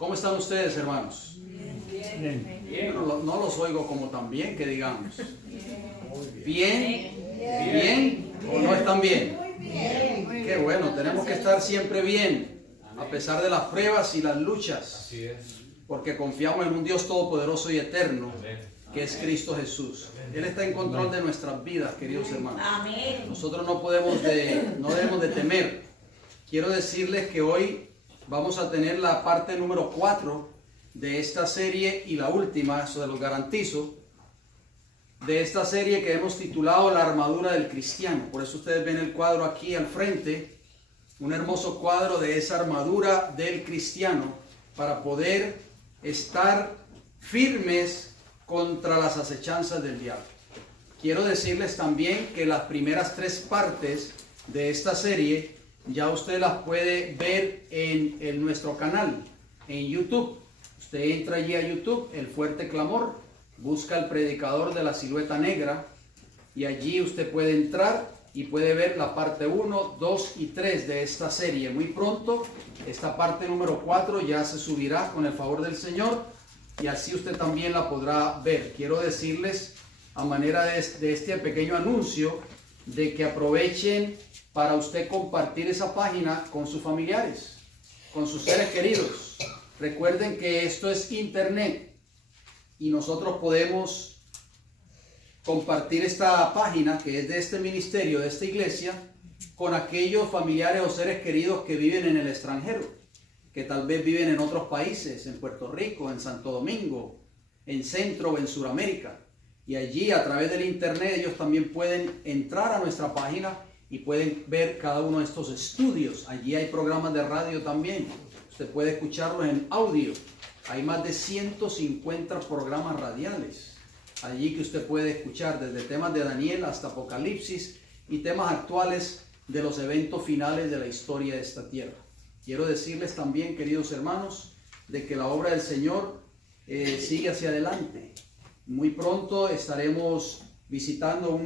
¿Cómo están ustedes, hermanos? Bien. Bien. No los oigo como tan bien, que digamos. ¿Bien? ¿Bien? ¿O no están bien? Qué bueno, tenemos que estar siempre bien, a pesar de las pruebas y las luchas. Así es. Porque confiamos en un Dios todopoderoso y eterno, que es Cristo Jesús. Él está en control de nuestras vidas, queridos hermanos. Nosotros no debemos de temer. Quiero decirles que hoy vamos a tener la parte número 4 de esta serie y la última, eso se los garantizo, de esta serie que hemos titulado La armadura del cristiano. Por eso ustedes ven el cuadro aquí al frente, un hermoso cuadro de esa armadura del cristiano para poder estar firmes contra las acechanzas del diablo. Quiero decirles también que las primeras 3 partes de esta serie ya usted las puede ver en nuestro canal, en YouTube. Usted entra allí a YouTube, El Fuerte Clamor, busca el predicador de la silueta negra y allí usted puede entrar y puede ver la parte 1, 2 y 3 de esta serie. Muy pronto esta parte número 4 ya se subirá con el favor del Señor y así usted también la podrá ver. Quiero decirles a manera de este pequeño anuncio de que aprovechen para usted compartir esa página con sus familiares, con sus seres queridos. Recuerden que esto es internet y nosotros podemos compartir esta página que es de este ministerio, de esta iglesia, con aquellos familiares o seres queridos que viven en el extranjero, que tal vez viven en otros países, en Puerto Rico, en Santo Domingo, en Centro o en Sudamérica. Y allí a través del internet ellos también pueden entrar a nuestra página y pueden ver cada uno de estos estudios. Allí hay programas de radio también. Usted puede escucharlos en audio. Hay más de 150 programas radiales allí que usted puede escuchar, desde temas de Daniel hasta Apocalipsis y temas actuales de los eventos finales de la historia de esta tierra. Quiero decirles también, queridos hermanos, de que la obra del Señor sigue hacia adelante. Muy pronto estaremos visitando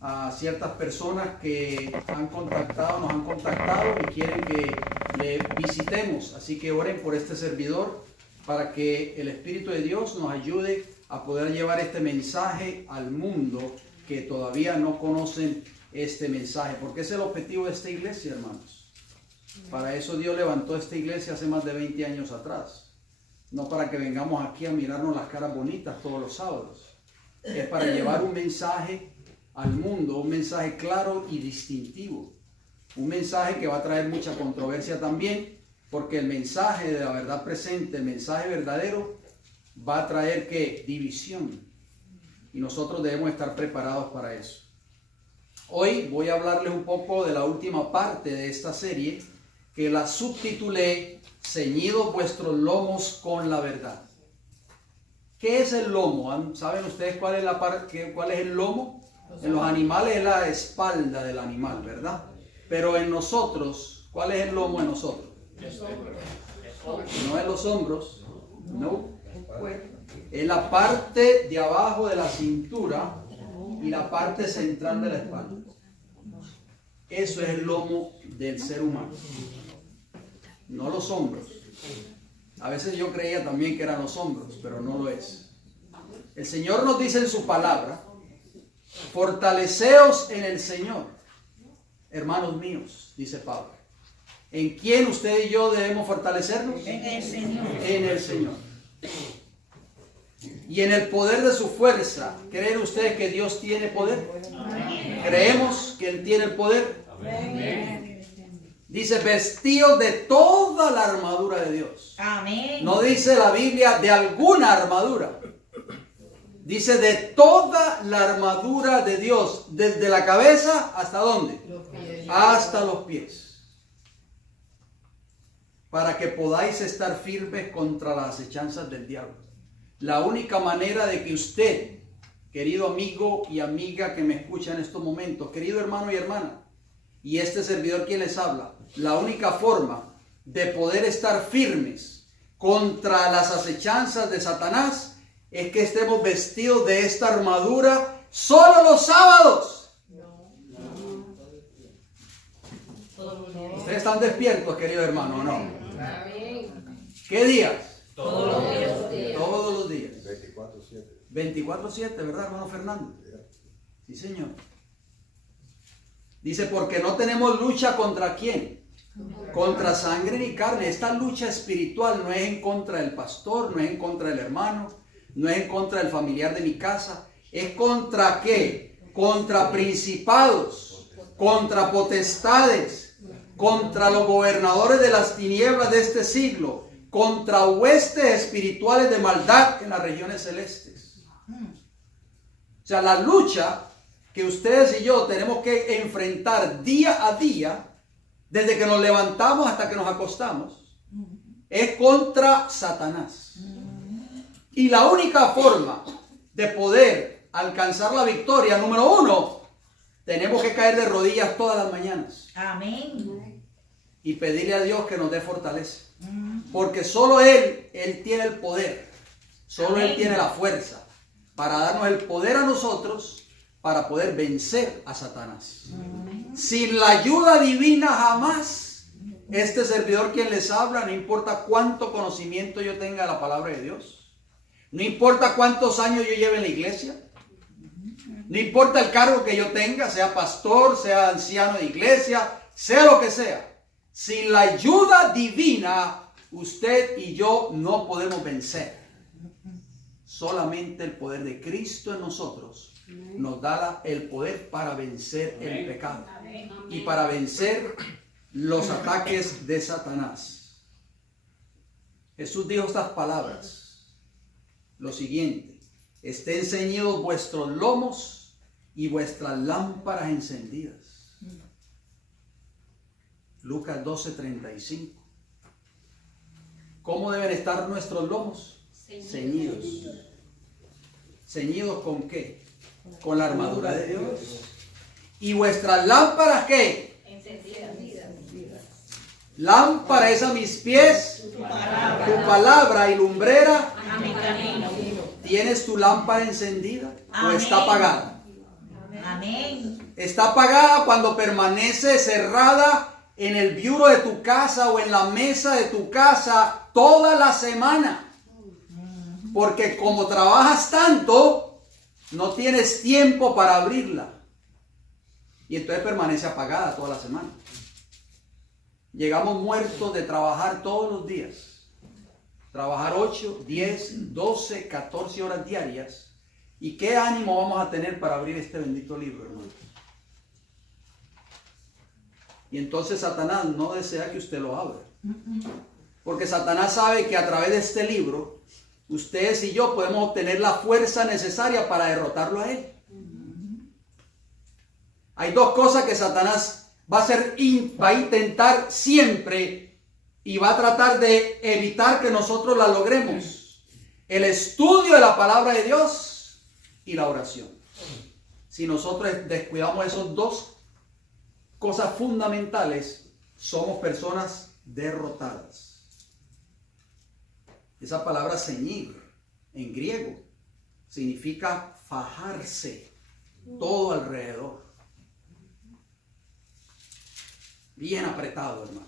a ciertas personas que nos han contactado y quieren que le visitemos. Así que oren por este servidor para que el Espíritu de Dios nos ayude a poder llevar este mensaje al mundo que todavía no conocen este mensaje. Porque es el objetivo de esta iglesia, hermanos. Para eso Dios levantó esta iglesia hace más de 20 años atrás. No para que vengamos aquí a mirarnos las caras bonitas todos los sábados. Es para llevar un mensaje al mundo, un mensaje claro y distintivo. Un mensaje que va a traer mucha controversia también, porque el mensaje de la verdad presente, el mensaje verdadero, va a traer ¿qué? División. Y nosotros debemos estar preparados para eso. Hoy voy a hablarles un poco de la última parte de esta serie, que la subtitulé Ceñidos vuestros lomos con la verdad. ¿Qué es el lomo? ¿Saben ustedes cuál es el lomo? En los animales es la espalda del animal, ¿verdad? Pero en nosotros, ¿cuál es el lomo en nosotros? No es los hombros, no. Es la parte de abajo de la cintura y la parte central de la espalda. Eso es el lomo del ser humano, no los hombros. A veces yo creía también que eran los hombros, pero no lo es. El Señor nos dice en su palabra: fortaleceos en el Señor, hermanos míos, dice Pablo. ¿En quién usted y yo debemos fortalecernos? En el Señor. En el Señor. Y en el poder de su fuerza. ¿Creen ustedes que Dios tiene poder? Amén. ¿Creemos que Él tiene el poder? Amén. Dice, vestidos de toda la armadura de Dios. Amén. No dice la Biblia de alguna armadura. Dice de toda la armadura de Dios. Desde la cabeza hasta ¿dónde? Los pies. Hasta los pies. Para que podáis estar firmes contra las acechanzas del diablo. La única manera de que usted, querido amigo y amiga que me escucha en estos momentos, querido hermano y hermana, y este servidor quien les habla, la única forma de poder estar firmes contra las acechanzas de Satanás es que estemos vestidos de esta armadura solo los sábados. Ustedes están despiertos, querido hermano, ¿o no? ¿Qué días? Todos los días. Todos los días. 24/7. 24/7, ¿verdad, hermano Fernando? Sí, señor. Dice, porque no tenemos lucha contra quién. Contra sangre ni carne. Esta lucha espiritual no es en contra del pastor, no es en contra del hermano, no es en contra del familiar de mi casa. ¿Es contra qué? Contra principados, contra potestades, contra los gobernadores de las tinieblas de este siglo, contra huestes espirituales de maldad en las regiones celestes. O sea, la lucha que ustedes y yo tenemos que enfrentar día a día, desde que nos levantamos hasta que nos acostamos, es contra Satanás. Y la única forma de poder alcanzar la victoria, número uno, tenemos que caer de rodillas todas las mañanas. Amén. Y pedirle a Dios que nos dé fortaleza. Porque solo Él tiene el poder. Solo Él tiene la fuerza para darnos el poder a nosotros para poder vencer a Satanás. Sin la ayuda divina jamás este servidor quien les habla, no importa cuánto conocimiento yo tenga de la palabra de Dios, no importa cuántos años yo lleve en la iglesia, no importa el cargo que yo tenga, sea pastor, sea anciano de iglesia, sea lo que sea, sin la ayuda divina usted y yo no podemos vencer. Solamente el poder de Cristo en nosotros nos da el poder para vencer el pecado y para vencer los ataques de Satanás. Jesús dijo estas palabras, lo siguiente: estén ceñidos vuestros lomos y vuestras lámparas encendidas. Lucas 12:35. ¿Cómo deben estar nuestros lomos? Ceñidos. ¿Ceñidos con qué? Con la armadura de Dios. ¿Y vuestras lámparas qué? Encendidas. Lámpara es a mis pies tu palabra y lumbrera A mi camino. ¿Tienes tu lámpara encendida o Amén. está apagada? Amén. Está apagada cuando permanece cerrada en el bureau de tu casa o en la mesa de tu casa toda la semana. Porque como trabajas tanto, no tienes tiempo para abrirla. Y entonces permanece apagada toda la semana. Llegamos muertos de trabajar todos los días. Trabajar 8, 10, 12, 14 horas diarias. ¿Y qué ánimo vamos a tener para abrir este bendito libro, hermanos? Y entonces Satanás no desea que usted lo abra. Porque Satanás sabe que a través de este libro, ustedes y yo podemos obtener la fuerza necesaria para derrotarlo a él. Hay dos cosas que Satanás va a intentar siempre y va a tratar de evitar que nosotros la logremos: el estudio de la palabra de Dios y la oración. Si nosotros descuidamos esas dos cosas fundamentales, somos personas derrotadas. Esa palabra ceñir en griego significa fajarse todo alrededor. Bien apretado, hermano.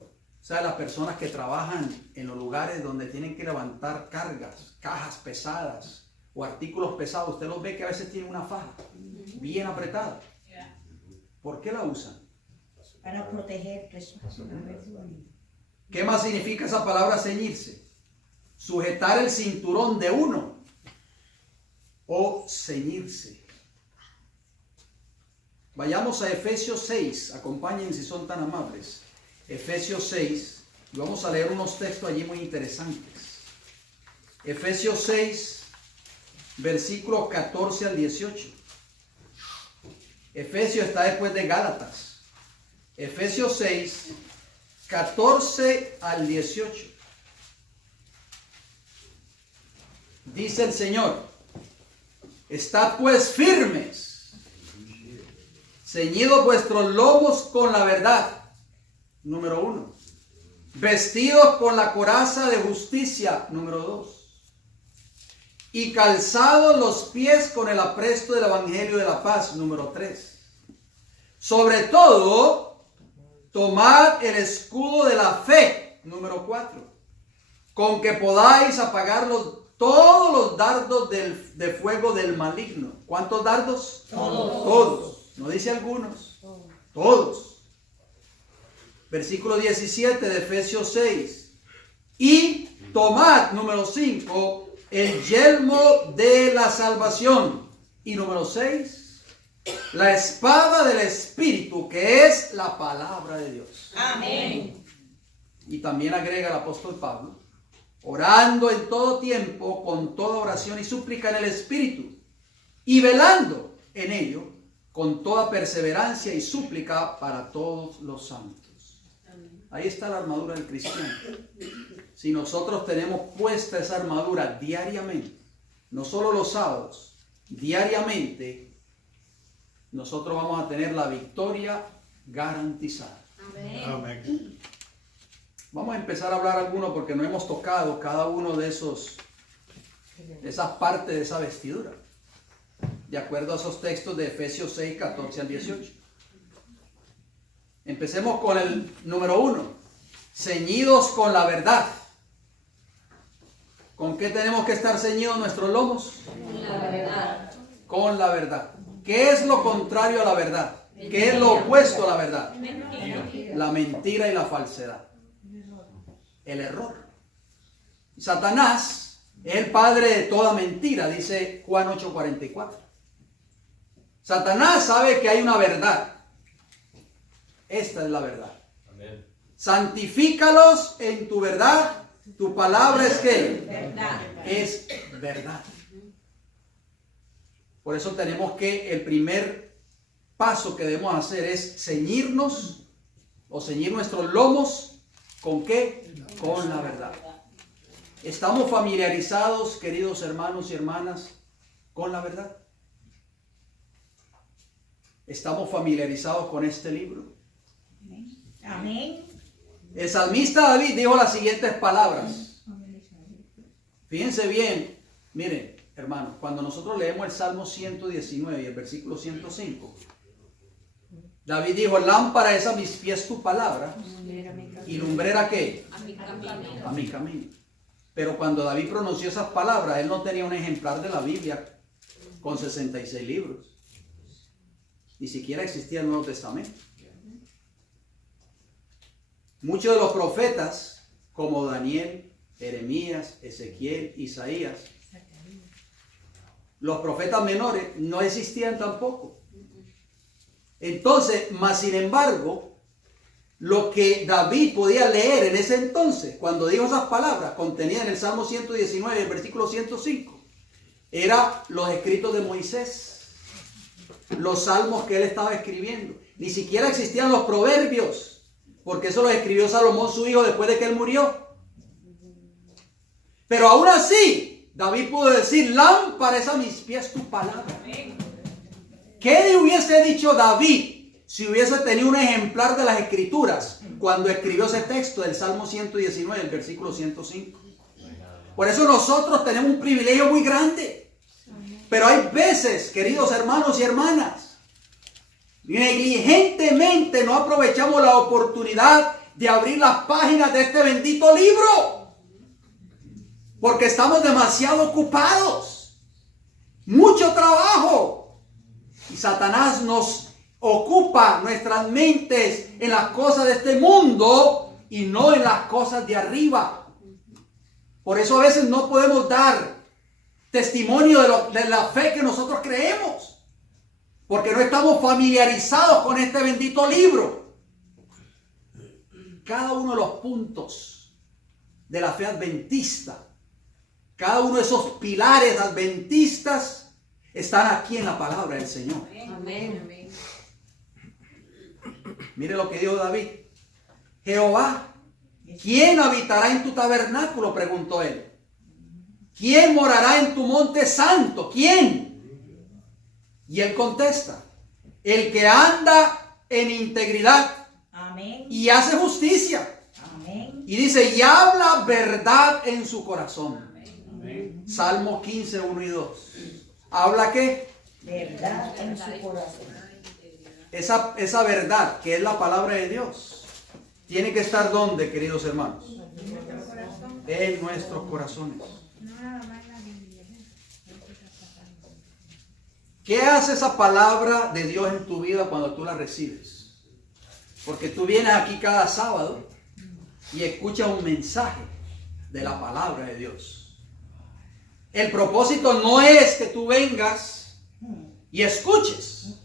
O sea, las personas que trabajan en los lugares donde tienen que levantar cargas, cajas pesadas o artículos pesados, usted los ve que a veces tienen una faja bien apretada. ¿Por qué la usan? Para proteger tu ¿Qué más significa esa palabra ceñirse? Sujetar el cinturón de uno o ceñirse. Vayamos a Efesios 6, acompañen si son tan amables. Efesios 6, y vamos a leer unos textos allí muy interesantes. Efesios 6, versículos 14 al 18. Efesios está después de Gálatas. Efesios 6, 14 al 18. Dice el Señor: estad pues firmes, ceñidos vuestros lomos con la verdad. Número 1. Vestidos con la coraza de justicia. Número 2. Y calzados los pies con el apresto del evangelio de la paz. Número 3. Sobre todo, tomad el escudo de la fe. Número 4. con que podáis apagar todos los dardos de fuego del maligno. ¿Cuántos dardos? Todos. Todos. No dice algunos. Todos. Versículo 17 de Efesios 6. Y tomad, número 5, el yelmo de la salvación. Y número 6, la espada del Espíritu, que es la palabra de Dios. Amén. Y también agrega el apóstol Pablo, orando en todo tiempo, con toda oración y súplica en el Espíritu, y velando en ello, con toda perseverancia y súplica para todos los santos. Ahí está la armadura del cristiano. Si nosotros tenemos puesta esa armadura diariamente, no solo los sábados, diariamente, nosotros vamos a tener la victoria garantizada. Amén. Vamos a empezar a hablar algunos porque no hemos tocado cada uno de esas partes de esa vestidura, de acuerdo a esos textos de Efesios 6, 14 al 18. Empecemos con el número 1, ceñidos con la verdad. ¿Con qué tenemos que estar ceñidos nuestros lomos? Con la verdad. Con la verdad. ¿Qué es lo contrario a la verdad? ¿Qué es lo opuesto a la verdad? La mentira y la falsedad. El error. Satanás es el padre de toda mentira, dice Juan 8:44. Satanás sabe que hay una verdad. Esta es la verdad. Amén. Santifícalos en tu verdad. Tu palabra es que Verdad. es verdad. Por eso tenemos que el primer paso que debemos hacer es ceñirnos o ceñir nuestros lomos. ¿Con qué? Con la verdad. ¿Estamos familiarizados, queridos hermanos y hermanas, con la verdad? ¿Estamos familiarizados con este libro? Amén. El salmista David dijo las siguientes palabras. Fíjense bien, miren, hermanos, cuando nosotros leemos el Salmo 119 y el versículo 105, David dijo, lámpara es a mis pies tu palabra y lumbrera ¿qué? A mi camino. Pero cuando David pronunció esas palabras, él no tenía un ejemplar de la Biblia con 66 libros. Ni siquiera existía el Nuevo Testamento. Muchos de los profetas, como Daniel, Jeremías, Ezequiel, Isaías, los profetas menores no existían tampoco. Entonces, más sin embargo, lo que David podía leer en ese entonces, cuando dijo esas palabras, contenidas en el Salmo 119, el versículo 105, era los escritos de Moisés, los salmos que él estaba escribiendo. Ni siquiera existían los proverbios, porque eso lo escribió Salomón, su hijo, después de que él murió. Pero aún así, David pudo decir, lámpara es a mis pies tu palabra. ¿Qué le hubiese dicho David si hubiese tenido un ejemplar de las Escrituras cuando escribió ese texto del Salmo 119, el versículo 105? Por eso nosotros tenemos un privilegio muy grande. Pero hay veces, queridos hermanos y hermanas, negligentemente no aprovechamos la oportunidad de abrir las páginas de este bendito libro. Porque estamos demasiado ocupados. Mucho trabajo. Y Satanás nos ocupa nuestras mentes en las cosas de este mundo y no en las cosas de arriba. Por eso a veces no podemos dar testimonio de la fe que nosotros creemos. Porque no estamos familiarizados con este bendito libro. Cada uno de los puntos de la fe adventista, cada uno de esos pilares adventistas están aquí en la palabra del Señor. Amén. Mire lo que dijo David. Jehová, ¿quién habitará en tu tabernáculo? Preguntó él. ¿Quién morará en tu monte santo? ¿Quién? Y él contesta, el que anda en integridad. Amén. Y hace justicia. Amén. Y dice, y habla verdad en su corazón. Amén. Salmo 15, 1 y 2. ¿Habla qué? Verdad en su corazón. Esa verdad, que es la palabra de Dios, tiene que estar ¿dónde, queridos hermanos? En nuestros corazones. ¿Qué hace esa palabra de Dios en tu vida cuando tú la recibes? Porque tú vienes aquí cada sábado y escuchas un mensaje de la palabra de Dios. El propósito no es que tú vengas y escuches.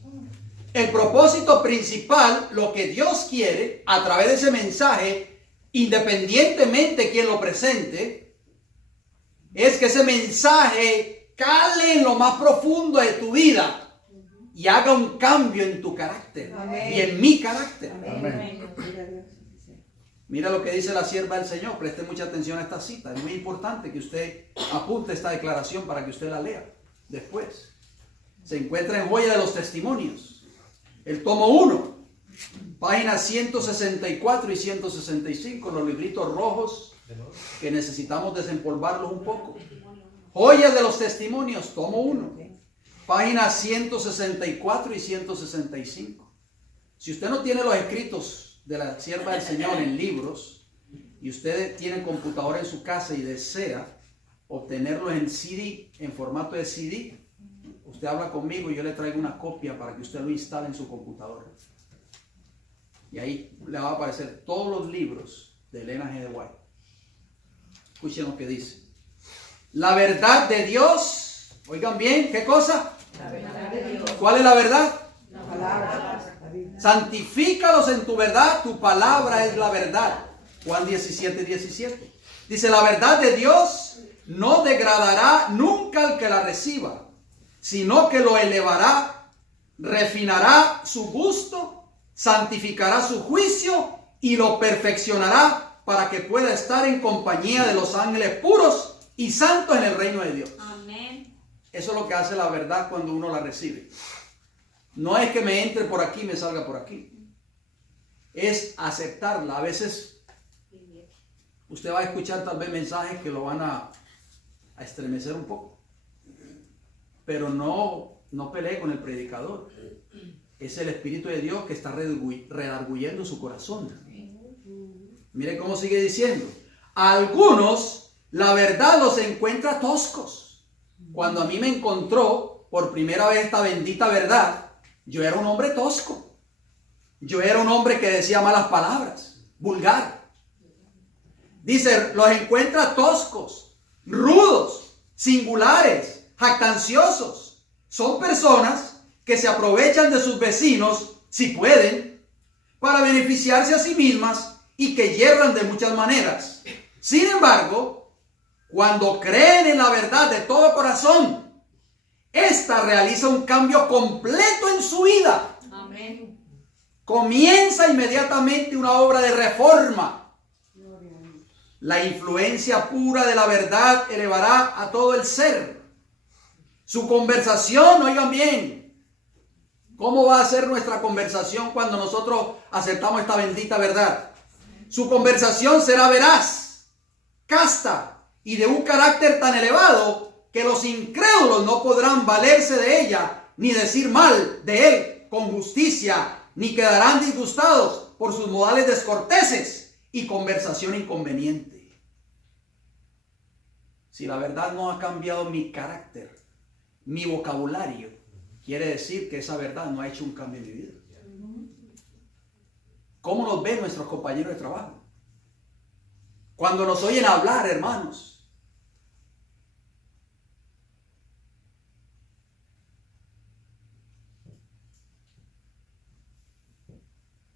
El propósito principal, lo que Dios quiere a través de ese mensaje, independientemente de quién lo presente, es que ese mensaje cale en lo más profundo de tu vida y haga un cambio en tu carácter. Amén. Y en mi carácter. Amén. Mira lo que dice la sierva del Señor. Preste mucha atención a esta cita. Es muy importante que usted apunte esta declaración para que usted la lea después. Se encuentra en Joya de los Testimonios, el tomo 1, páginas 164 y 165, los libritos rojos que necesitamos desempolvarlos un poco. Joyas de los Testimonios, tomo 1, páginas 164 y 165. Si usted no tiene los escritos de la sierva del Señor en libros y usted tiene computadora en su casa y desea obtenerlos en CD, en formato de CD, usted habla conmigo y yo le traigo una copia para que usted lo instale en su computadora. Y ahí le va a aparecer todos los libros de Elena G. de White. Escuchen lo que dice. La verdad de Dios. Oigan bien, ¿qué cosa? La verdad de Dios. ¿Cuál es la verdad? La palabra. Santifícalos en tu verdad, tu palabra es la verdad. Juan 17, 17. Dice, la verdad de Dios no degradará nunca al que la reciba, sino que lo elevará, refinará su gusto, santificará su juicio y lo perfeccionará para que pueda estar en compañía de los ángeles puros y santos en el reino de Dios. Amén. Eso es lo que hace la verdad cuando uno la recibe. No es que me entre por aquí y me salga por aquí. Es aceptarla. A veces usted va a escuchar tal vez mensajes que lo van a estremecer un poco. Pero no pelee con el predicador. Es el Espíritu de Dios que está redarguyendo su corazón. Mire cómo sigue diciendo. A algunos la verdad los encuentra toscos. Cuando a mí me encontró por primera vez esta bendita verdad, yo era un hombre tosco. Yo era un hombre que decía malas palabras, vulgar. Dice, los encuentra toscos, rudos, singulares, jactanciosos. Son personas que se aprovechan de sus vecinos, si pueden, para beneficiarse a sí mismas y que yerran de muchas maneras. Sin embargo, cuando creen en la verdad de todo corazón, esta realiza un cambio completo en su vida. Amén. Comienza inmediatamente una obra de reforma. La influencia pura de la verdad elevará a todo el ser. Su conversación, oigan bien, ¿cómo va a ser nuestra conversación cuando nosotros aceptamos esta bendita verdad? Su conversación será veraz, casta y de un carácter tan elevado que los incrédulos no podrán valerse de ella ni decir mal de él con justicia, ni quedarán disgustados por sus modales descorteses y conversación inconveniente. Si la verdad no ha cambiado mi carácter, mi vocabulario, quiere decir que esa verdad no ha hecho un cambio en mi vida. ¿Cómo nos ven nuestros compañeros de trabajo? Cuando nos oyen hablar, hermanos.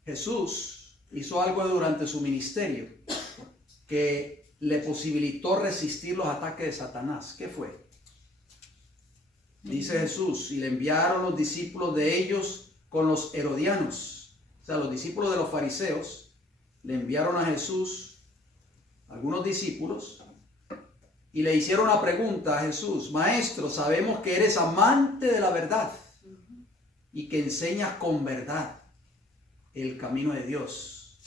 Jesús hizo algo durante su ministerio que le posibilitó resistir los ataques de Satanás. ¿Qué fue? Dice Jesús, y le enviaron los discípulos de ellos con los herodianos. O sea, los discípulos de los fariseos le enviaron a Jesús algunos discípulos y le hicieron una pregunta a Jesús. Maestro, sabemos que eres amante de la verdad y que enseñas con verdad el camino de Dios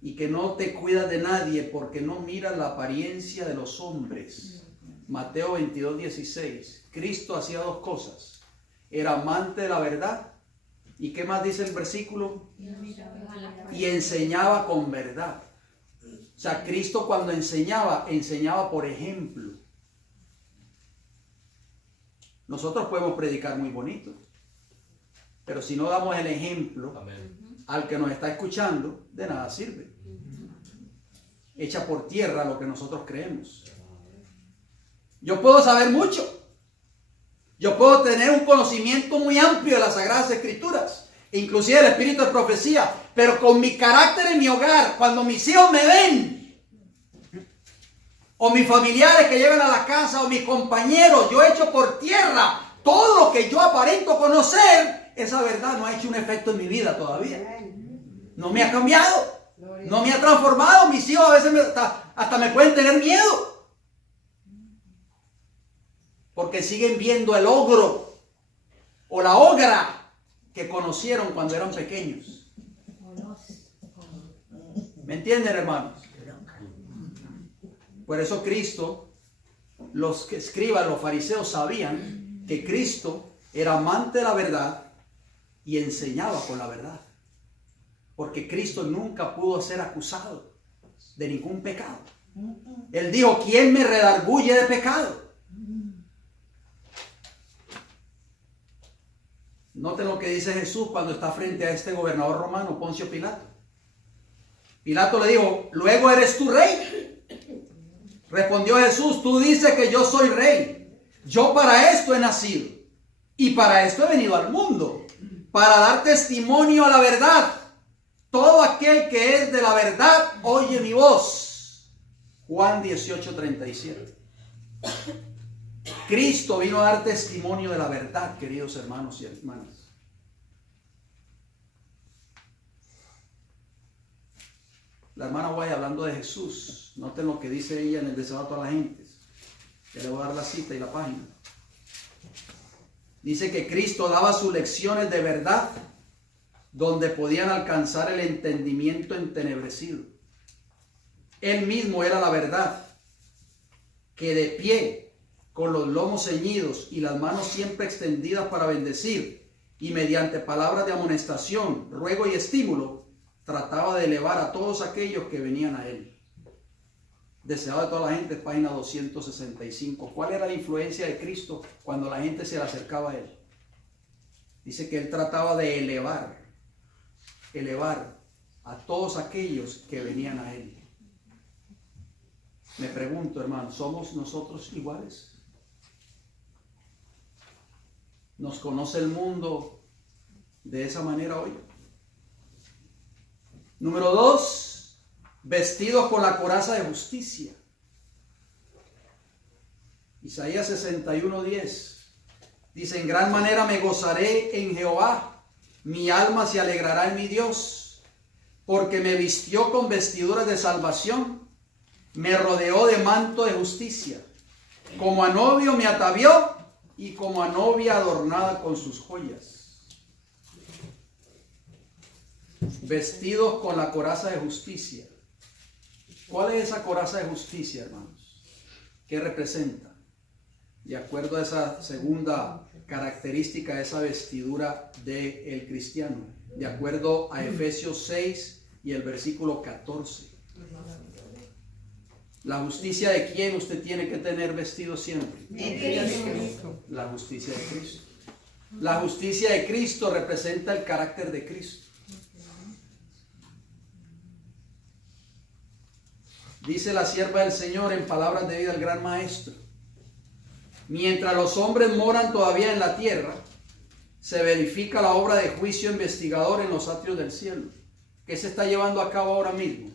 y que no te cuidas de nadie porque no miras la apariencia de los hombres. Mateo 22, 16. Cristo hacía dos cosas. Era amante de la verdad. ¿Y qué más dice el versículo? Y enseñaba con verdad. O sea, Cristo cuando enseñaba, enseñaba por ejemplo. Nosotros podemos predicar muy bonito, pero si no damos el ejemplo al que nos está escuchando, de nada sirve. Echa por tierra lo que nosotros creemos. Yo puedo saber mucho. Yo puedo tener un conocimiento muy amplio de las Sagradas Escrituras, inclusive el espíritu de profecía, pero con mi carácter en mi hogar, cuando mis hijos me ven, o mis familiares que llegan a la casa, o mis compañeros, yo echo por tierra todo lo que yo aparento conocer. Esa verdad no ha hecho un efecto en mi vida todavía. No me ha cambiado, no me ha transformado. Mis hijos a veces hasta me pueden tener miedo, porque siguen viendo el ogro o la ogra que conocieron cuando eran pequeños. ¿Me entienden, hermanos? Por eso Cristo, los escribas, los fariseos sabían que Cristo era amante de la verdad y enseñaba con la verdad. Porque Cristo nunca pudo ser acusado de ningún pecado. Él dijo, ¿quién me redarguye de pecado? Noten lo que dice Jesús cuando está frente a este gobernador romano, Poncio Pilato. Pilato le dijo, ¿luego eres tú rey? Respondió Jesús, tú dices que yo soy rey. Yo para esto he nacido y para esto he venido al mundo, para dar testimonio a la verdad. Todo aquel que es de la verdad oye mi voz. Juan 18:37. Cristo vino a dar testimonio de la verdad, queridos hermanos y hermanas. La hermana Guay hablando de Jesús, noten lo que dice ella en el Deseado a todas las gentes. Ya le voy a dar la cita y la página. Dice que Cristo daba sus lecciones de verdad donde podían alcanzar el entendimiento entenebrecido. Él mismo era la verdad, que de pie, con los lomos ceñidos y las manos siempre extendidas para bendecir, y mediante palabras de amonestación, ruego y estímulo, trataba de elevar a todos aquellos que venían a él. Deseado de toda la gente, página 265. ¿Cuál era la influencia de Cristo cuando la gente se le acercaba a él? Dice que él trataba de elevar a todos aquellos que venían a él. Me pregunto, hermano, ¿somos nosotros iguales? ¿Nos conoce el mundo de esa manera hoy? Número 2, vestidos con la coraza de justicia. Isaías 61:10 dice, en gran manera me gozaré en Jehová, mi alma se alegrará en mi Dios, porque me vistió con vestiduras de salvación, me rodeó de manto de justicia, como a novio me atavió y como a novia adornada con sus joyas. Vestidos con la coraza de justicia. ¿Cuál es esa coraza de justicia, hermanos? ¿Qué representa? De acuerdo a esa segunda característica de esa vestidura del cristiano, de acuerdo a Efesios 6 y el versículo 14. ¿La justicia de quién usted tiene que tener vestido siempre? La justicia de Cristo. La justicia de Cristo representa el carácter de Cristo. Dice la sierva del Señor en palabras de vida del gran maestro: mientras los hombres moran todavía en la tierra, se verifica la obra de juicio investigador en los atrios del cielo. ¿Qué se está llevando a cabo ahora mismo?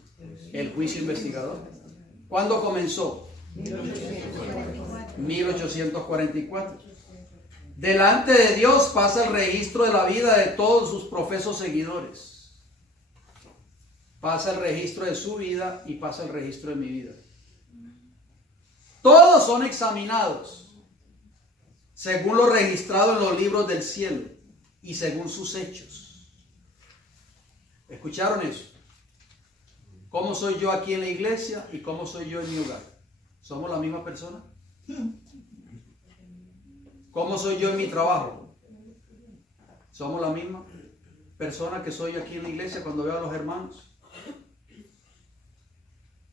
El juicio investigador. ¿Cuándo comenzó? 1844. Delante de Dios pasa el registro de la vida de todos sus profesos seguidores. Pasa el registro de su vida y pasa el registro de mi vida. Todos son examinados según lo registrado en los libros del cielo y según sus hechos. ¿Escucharon eso? ¿Cómo soy yo aquí en la iglesia y cómo soy yo en mi hogar? ¿Somos la misma persona? ¿Cómo soy yo en mi trabajo? ¿Somos la misma persona que soy aquí en la iglesia cuando veo a los hermanos?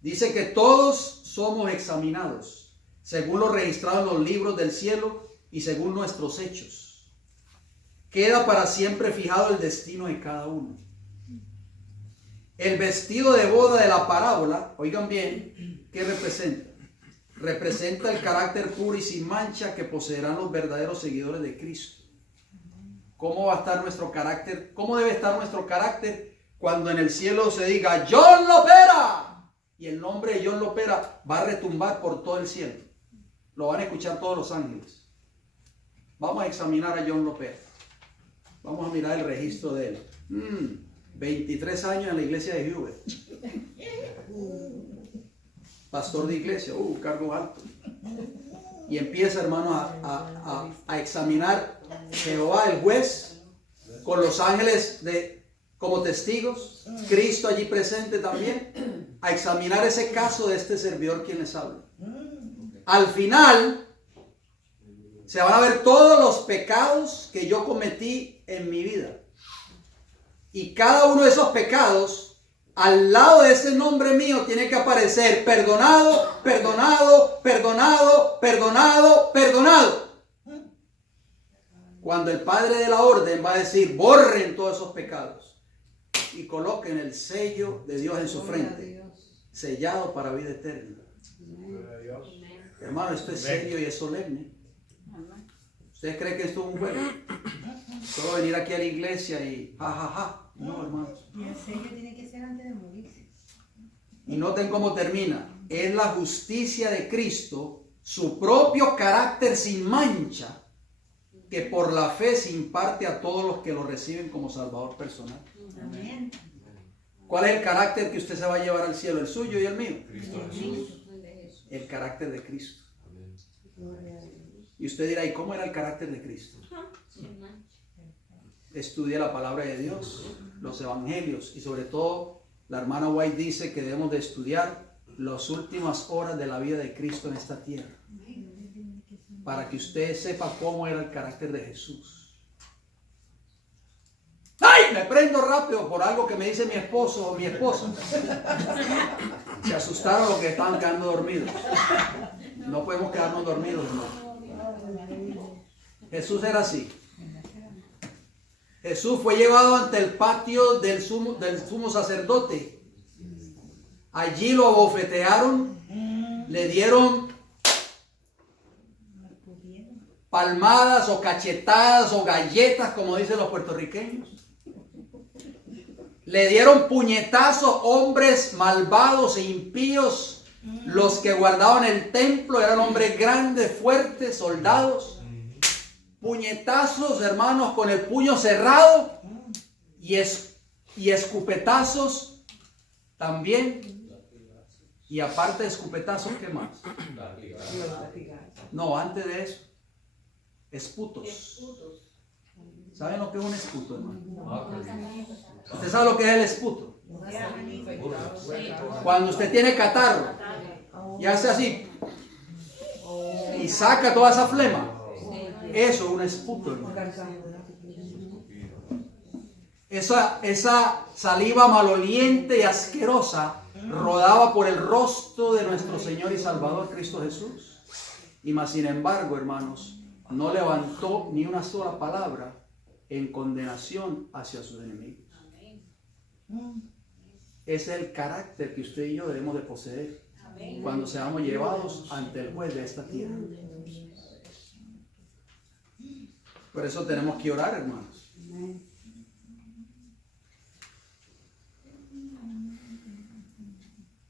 Dice que todos somos examinados según lo registrado en los libros del cielo y según nuestros hechos. Queda para siempre fijado el destino de cada uno. El vestido de boda de la parábola, oigan bien, ¿qué representa? Representa el carácter puro y sin mancha que poseerán los verdaderos seguidores de Cristo. ¿Cómo va a estar nuestro carácter? ¿Cómo debe estar nuestro carácter cuando en el cielo se diga John Lopera? Y el nombre de John Lopera va a retumbar por todo el cielo. Lo van a escuchar todos los ángeles. Vamos a examinar a John Lopera. Vamos a mirar el registro de él. 23 años en la iglesia de Hubert. Pastor de iglesia, cargo alto. Y empieza, hermano, a examinar Jehová, el juez, con los ángeles como testigos, Cristo allí presente también, a examinar ese caso de este servidor quien les habla. Al final, se van a ver todos los pecados que yo cometí en mi vida. Y cada uno de esos pecados, al lado de ese nombre mío, tiene que aparecer perdonado, perdonado, perdonado, perdonado, perdonado. Cuando el Padre de la orden va a decir, borren todos esos pecados y coloquen el sello de Dios en su frente, sellado para vida eterna. Hermano, esto es serio y es solemne. ¿Ustedes creen que esto es un juego? Solo venir aquí a la iglesia y ja. No, hermano. Y el sello tiene que ser antes de morirse. Y noten cómo termina. Es la justicia de Cristo, su propio carácter sin mancha, que por la fe se imparte a todos los que lo reciben como Salvador personal. Amén. ¿Cuál es el carácter que usted se va a llevar al cielo? ¿El suyo y el mío? Cristo Jesús. El carácter de Cristo. Gloria a Dios. Y usted dirá, ¿y cómo era el carácter de Cristo? Estudia la palabra de Dios, los evangelios, y sobre todo la hermana White dice que debemos de estudiar las últimas horas de la vida de Cristo en esta tierra, para que usted sepa cómo era el carácter de Jesús. ¡Ay! Me prendo rápido por algo que me dice mi esposo o mi esposa. Se asustaron los que estaban quedando dormidos. No podemos quedarnos dormidos, hermano. Jesús era así. Jesús fue llevado ante el patio del sumo sacerdote. Allí lo abofetearon, le dieron palmadas o cachetadas o galletas, como dicen los puertorriqueños. Le dieron puñetazos hombres malvados e impíos. Los que guardaban el templo eran hombres grandes, fuertes, soldados. Puñetazos, hermanos, con el puño cerrado y escupetazos también. Y aparte de escupetazos, ¿qué más? No, antes de eso, esputos. ¿Saben lo que es un esputo, hermano? ¿Usted sabe lo que es el esputo? Cuando usted tiene catarro y hace así y saca toda esa flema. Eso es un esputo, hermano. Esa saliva maloliente y asquerosa rodaba por el rostro de nuestro Señor y Salvador Cristo Jesús. Y más sin embargo, hermanos, no levantó ni una sola palabra en condenación hacia sus enemigos. Ese es el carácter que usted y yo debemos de poseer cuando seamos llevados ante el juez de esta tierra. Por eso tenemos que orar, hermanos.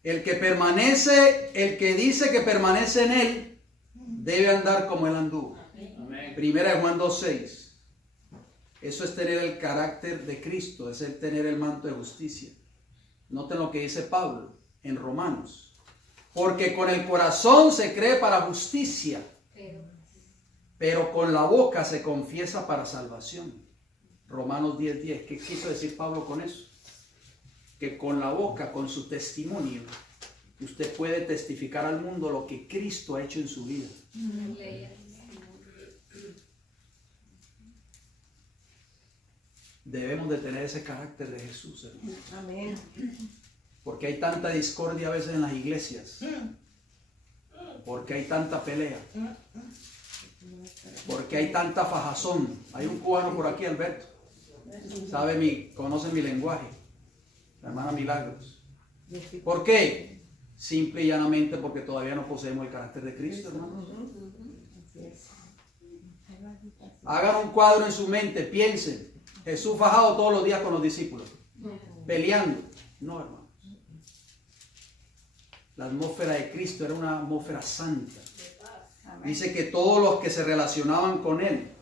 El que permanece, el que dice que permanece en él, debe andar como él anduvo. Primera de Juan 2:6. Eso es tener el carácter de Cristo, es el tener el manto de justicia. Noten lo que dice Pablo en Romanos. Porque con el corazón se cree para justicia, pero con la boca se confiesa para salvación. Romanos 10:10. ¿Qué quiso decir Pablo con eso? Que con la boca, con su testimonio, usted puede testificar al mundo lo que Cristo ha hecho en su vida. Debemos de tener ese carácter de Jesús, hermano. Amén. Porque hay tanta discordia a veces en las iglesias. Porque hay tanta pelea. Porque hay tanta fajazón. Hay un cubano por aquí, Alberto. Conoce mi lenguaje. La hermana Milagros. ¿Por qué? Simple y llanamente porque todavía no poseemos el carácter de Cristo, hermanos. Hagan un cuadro en su mente, piensen. Jesús fajado todos los días con los discípulos, peleando. No, hermanos. La atmósfera de Cristo era una atmósfera santa. Dice que todos los que se relacionaban con Él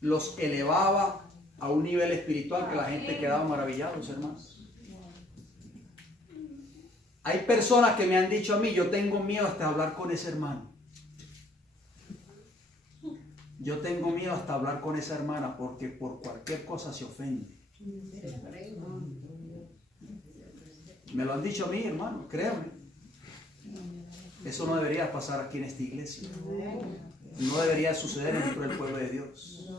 los elevaba a un nivel espiritual que la gente quedaba maravillados, hermanos. Hay personas que me han dicho a mí, yo tengo miedo hasta hablar con ese hermano. Yo tengo miedo hasta hablar con esa hermana porque por cualquier cosa se ofende. Me lo han dicho a mí, hermano, créanme. Eso no debería pasar aquí en esta iglesia. No debería suceder dentro del pueblo de Dios.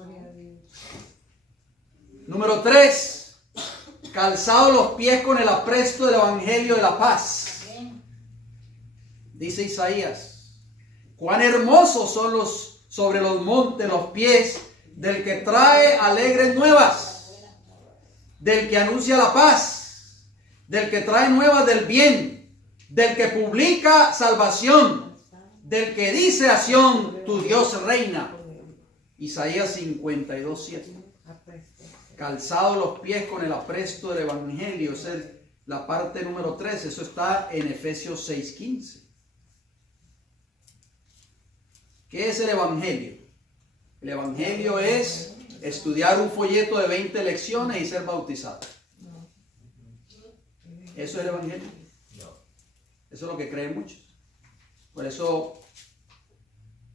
Número 3. Calzados los pies con el apresto del evangelio de la paz. Dice Isaías: cuán hermosos son sobre los montes los pies del que trae alegres nuevas, del que anuncia la paz, del que trae nuevas del bien, del que publica salvación, del que dice a Sión, tu Dios reina. Isaías 52:7. Calzados los pies con el apresto del evangelio. Esa es la parte número 3. Eso está en Efesios 6:15. ¿Qué es el evangelio? El evangelio es estudiar un folleto de 20 lecciones y ser bautizado. ¿Eso es el evangelio? Eso es lo que creen muchos. Por eso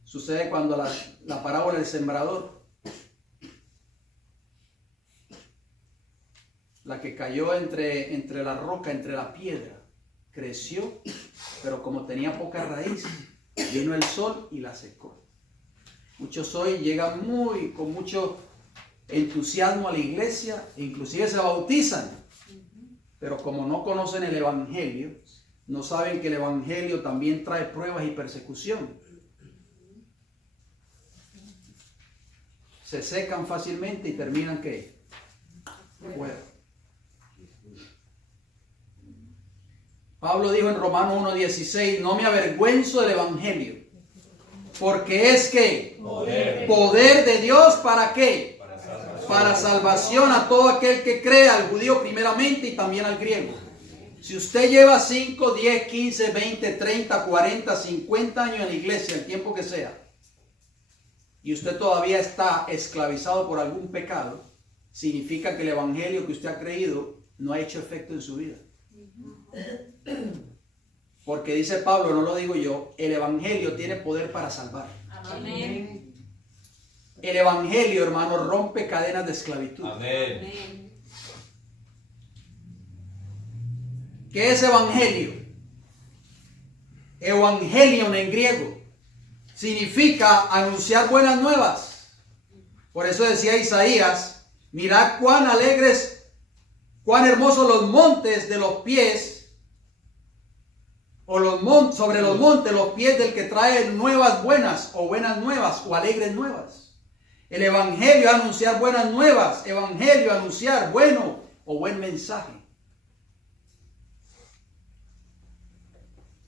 sucede cuando la parábola del sembrador, la que cayó entre la roca, entre la piedra, creció, pero como tenía poca raíz, vino el sol y la secó. Muchos hoy llegan con mucho entusiasmo a la iglesia, e inclusive se bautizan, pero como no conocen el evangelio, no saben que el evangelio también trae pruebas y persecución. Se secan fácilmente y terminan ¿qué? Fuera. Pablo dijo en Romanos 1:16: no me avergüenzo del evangelio, porque es que poder de Dios, ¿para qué? Para salvación a todo aquel que cree, al judío primeramente y también al griego. Si usted lleva 5, 10, 15, 20, 30, 40, 50 años en la iglesia, el tiempo que sea, y usted todavía está esclavizado por algún pecado, significa que el evangelio que usted ha creído no ha hecho efecto en su vida. Porque dice Pablo, no lo digo yo, el evangelio tiene poder para salvar. Amén. El evangelio, hermano, rompe cadenas de esclavitud. Amén. ¿Qué es evangelio? Evangelion en griego significa anunciar buenas nuevas. Por eso decía Isaías: mirad cuán alegres, cuán hermosos los montes de los pies, o sobre los montes los pies del que trae nuevas buenas, o buenas nuevas, o alegres nuevas. El evangelio es anunciar buenas nuevas. Evangelio es anunciar bueno o buen mensaje.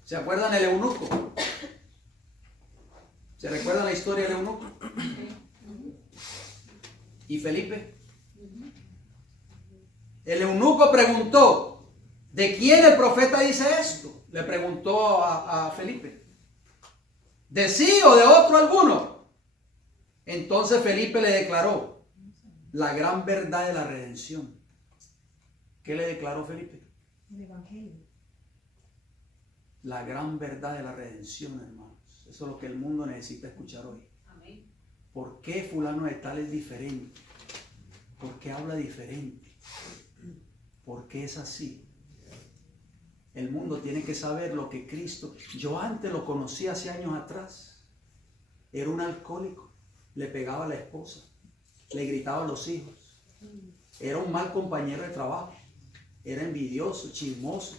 ¿Se acuerdan del eunuco? ¿Se recuerdan la historia del eunuco? ¿Y Felipe? El eunuco preguntó: ¿de quién el profeta dice esto? Le preguntó a Felipe. ¿De sí o de otro alguno? Entonces Felipe le declaró la gran verdad de la redención. ¿Qué le declaró Felipe? El evangelio. La gran verdad de la redención, hermanos. Eso es lo que el mundo necesita escuchar hoy. Amén. ¿Por qué fulano de tal es diferente? ¿Por qué habla diferente? ¿Por qué es así? El mundo tiene que saber lo que Cristo... Yo antes lo conocí hace años atrás. Era un alcohólico. Le pegaba a la esposa. Le gritaba a los hijos. Era un mal compañero de trabajo. era envidioso, chismoso.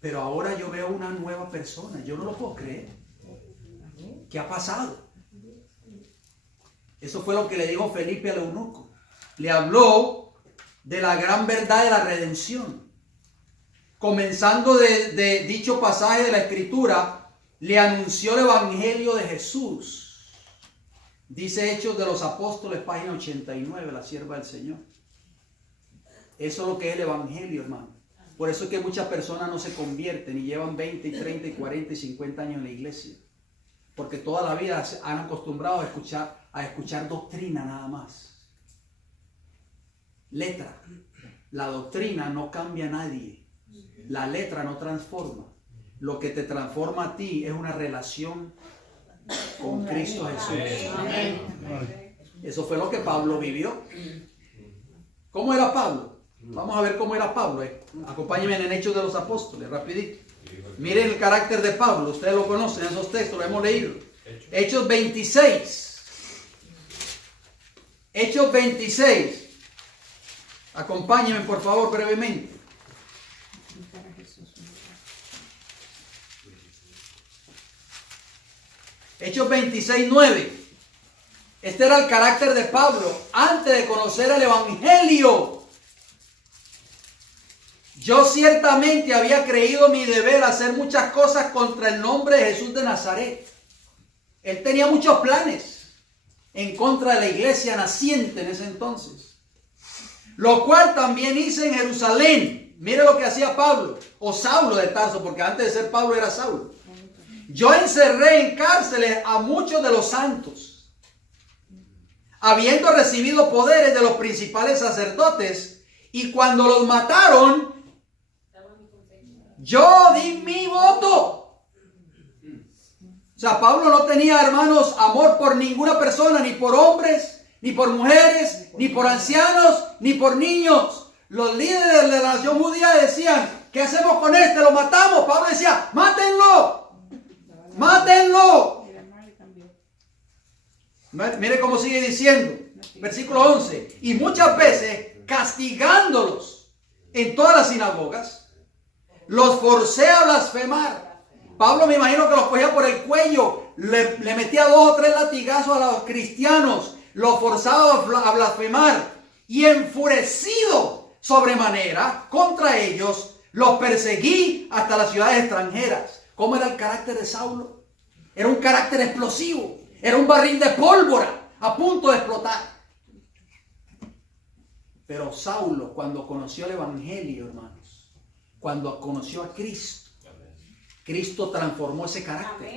Pero ahora yo veo una nueva persona. Yo no lo puedo creer. ¿Qué ha pasado? Eso fue lo que le dijo Felipe al eunuco. Le habló de la gran verdad de la redención. Comenzando de dicho pasaje de la Escritura, le anunció el Evangelio de Jesús. Dice Hechos de los Apóstoles, página 89, la sierva del Señor. Eso es lo que es el Evangelio, hermano. Por eso es que muchas personas no se convierten y llevan 20, 30, 40 y 50 años en la iglesia. Porque toda la vida se han acostumbrado a escuchar doctrina nada más. Letra. La doctrina no cambia a nadie. La letra no transforma. Lo que te transforma a ti es una relación con Cristo Jesús. Eso fue lo que Pablo vivió. ¿Cómo era Pablo? Vamos a ver cómo era Pablo. Acompáñenme en Hechos de los Apóstoles, rapidito. Miren el carácter de Pablo. Ustedes lo conocen, esos textos, lo hemos leído. Hechos 26. Hechos 26. Acompáñenme, por favor, brevemente. Hechos 26, 9. Este era el carácter de Pablo antes de conocer el Evangelio. Yo ciertamente había creído mi deber hacer muchas cosas contra el nombre de Jesús de Nazaret. Él tenía muchos planes en contra de la iglesia naciente en ese entonces. Lo cual también hice en Jerusalén. Mire lo que hacía Pablo, o Saulo de Tarso, porque antes de ser Pablo era Saulo. Yo encerré en cárceles a muchos de los santos, habiendo recibido poderes de los principales sacerdotes, y cuando los mataron, yo di mi voto. O sea, Pablo no tenía, hermanos, amor por ninguna persona, ni por hombres, ni por mujeres, ni por ancianos, ni por niños. Los líderes de la nación judía decían, ¿qué hacemos con este? ¿Lo matamos? Pablo decía, mátenlo, mátenlo. Mire cómo sigue diciendo, versículo 11. Y muchas veces, castigándolos en todas las sinagogas, los forcé a blasfemar. Pablo me imagino que los cogía por el cuello, le metía 2 o 3 latigazos a los cristianos, los forzaba a blasfemar, y enfurecido sobremanera contra ellos, los perseguí hasta las ciudades extranjeras. ¿Cómo era el carácter de Saulo? Era un carácter explosivo, era un barril de pólvora a punto de explotar. Pero Saulo, cuando conoció el Evangelio, hermanos, cuando conoció a Cristo, Cristo transformó ese carácter.